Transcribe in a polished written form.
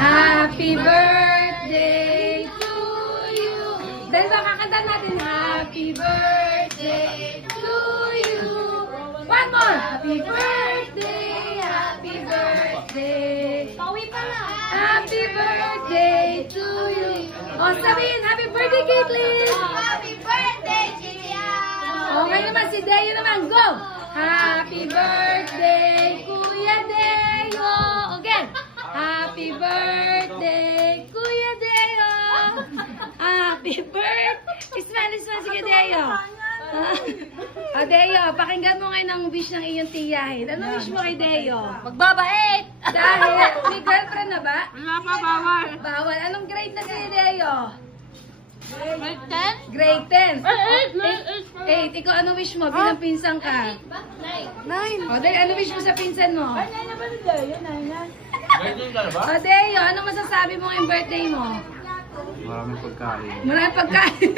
Happy birthday to you. Dahil ba kakanta natin, happy birthday to you. One more. Happy birthday, happy birthday. Pauwi pa na. Happy birthday to you. O, sabihin, happy birthday, Caitlyn. Happy birthday, Gia. O, ngayon naman, si Deo naman. Go. Happy birthday, Kuya Deo. Again. Happy birthday, Kuya Deo. Happy birthday. Smile, sige, Deo. O, Deo, pakinggan mo ngayon ang wish ng iyong tiyahin. Ano wish mo kay Deo? Magbabait. Dahil, may girlfriend na ba? Wala pa, bawal. Bawal. Anong grade na si Deo? Grade 10? Grade 10. 8. 8. Ikaw, ano wish mo? Bilang pinsan ka. 9. O, Deo, ano wish mo sa pinsan mo? Ganyan ka na ba? O, Deo, ano masasabi mo ngayong birthday mo? Maraming pagkain. Maraming pagkain.